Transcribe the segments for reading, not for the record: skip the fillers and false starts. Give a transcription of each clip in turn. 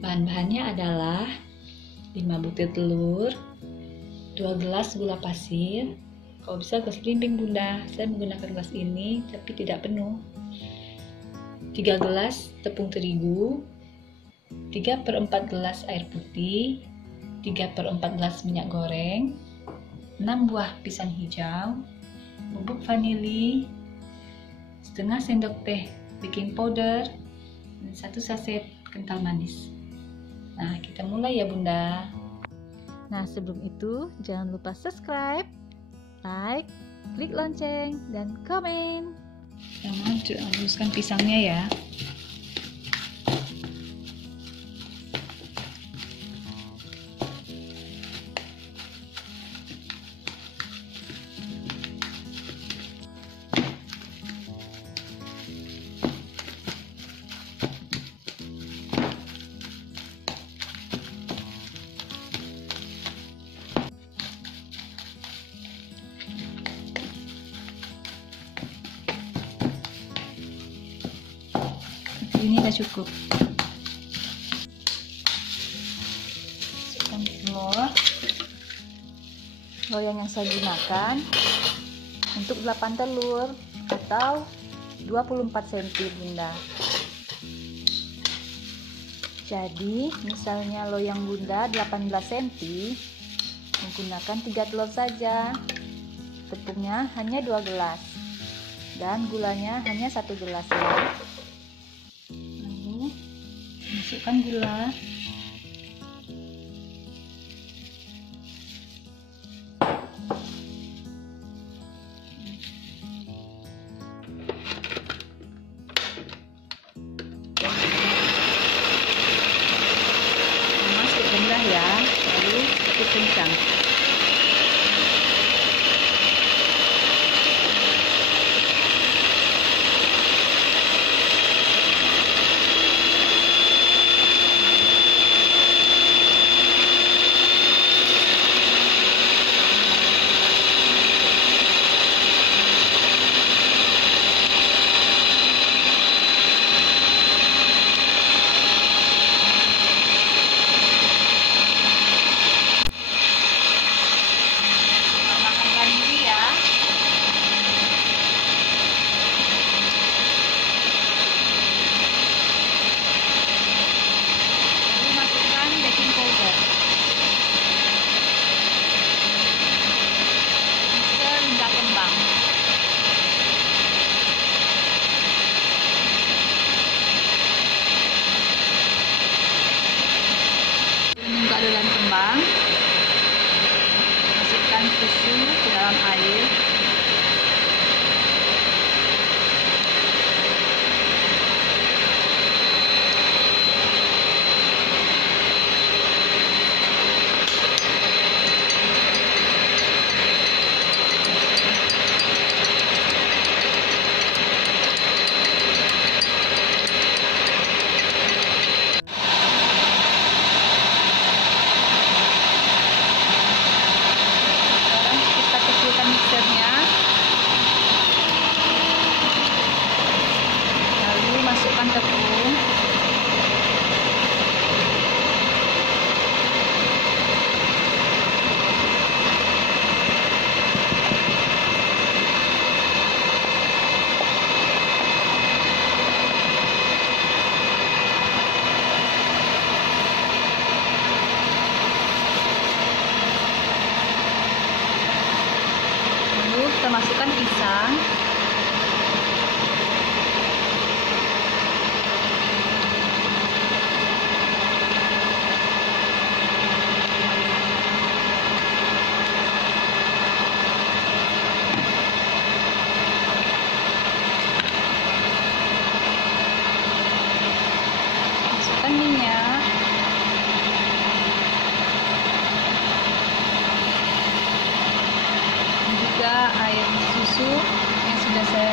Bahan-bahannya adalah 5 butir telur, 2 gelas gula pasir. Kalau bisa gelas belimbing bunda, saya menggunakan gelas ini tapi tidak penuh. 3 gelas tepung terigu, 3/4 gelas air putih, 3/4 gelas minyak goreng, 6 buah pisang hijau, bubuk vanili, setengah sendok teh baking powder, dan 1 saset kental manis. Nah, kita mulai ya bunda. Nah, sebelum itu jangan lupa subscribe, like, klik lonceng, dan komen. Jangan haluskan pisangnya ya. Ini udah cukup. Masukkan telur. Loyang yang saya gunakan untuk 8 telur atau 24 cm bunda. Jadi misalnya loyang bunda 18 cm, menggunakan 3 telur saja. Tepungnya hanya 2 gelas dan gulanya hanya 1 gelas ya. Masukkan gula, masuk rendah ya, lalu cukup kencang. Adonan kembang, masukkan susu ke dalam air. Lalu masukkan tepung, lalu kita masukkan pisang. Minyak, dan juga air susu yang sudah saya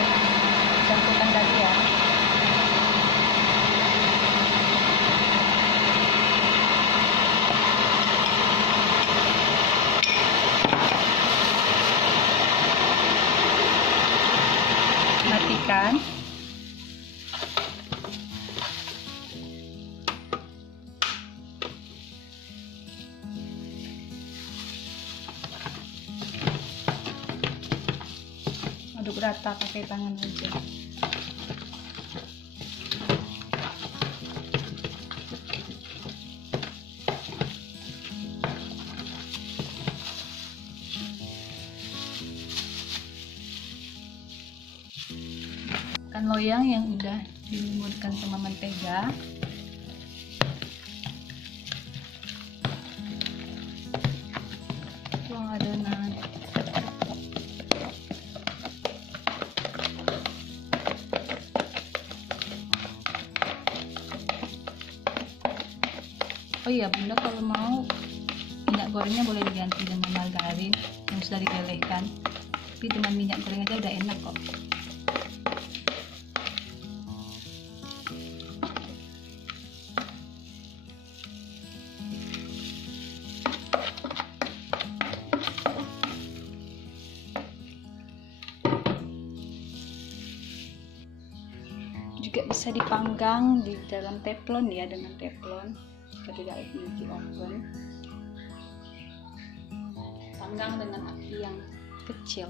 campurkan tadi ya. Matikan. rata pakai tangan aja. Kan loyang yang udah dilumurkan sama mentega. Tuang adonan. Oh iya bunda, kalau mau minyak gorengnya boleh diganti dengan margarin yang sudah dilelehkan, tapi dengan minyak goreng aja udah enak kok. Juga bisa dipanggang di dalam teflon ya, dengan teflon jika tidak memiliki oven. Panggang dengan api yang kecil.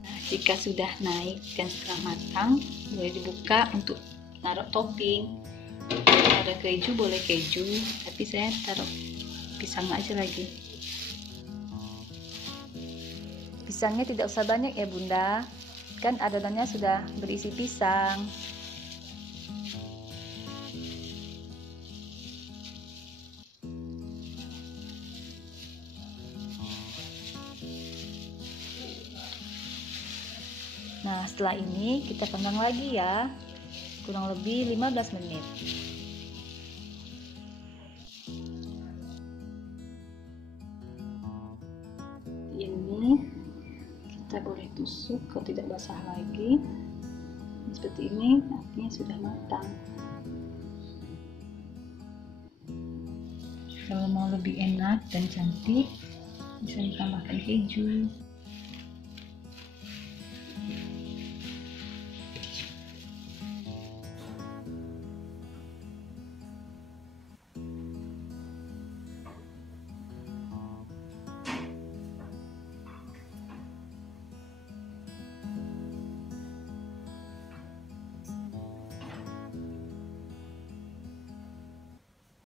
Nah, jika sudah naik dan setengah matang, boleh dibuka untuk taruh topping. Kalau ada keju boleh keju, tapi saya taruh pisang aja lagi. Pisangnya tidak usah banyak ya bunda, kan adonannya sudah berisi pisang. Nah setelah ini kita panggang lagi ya, kurang lebih 15 menit. Ini kita boleh tusuk kalau tidak basah lagi. Seperti ini artinya sudah matang. Kalau mau lebih enak dan cantik, bisa ditambahkan keju.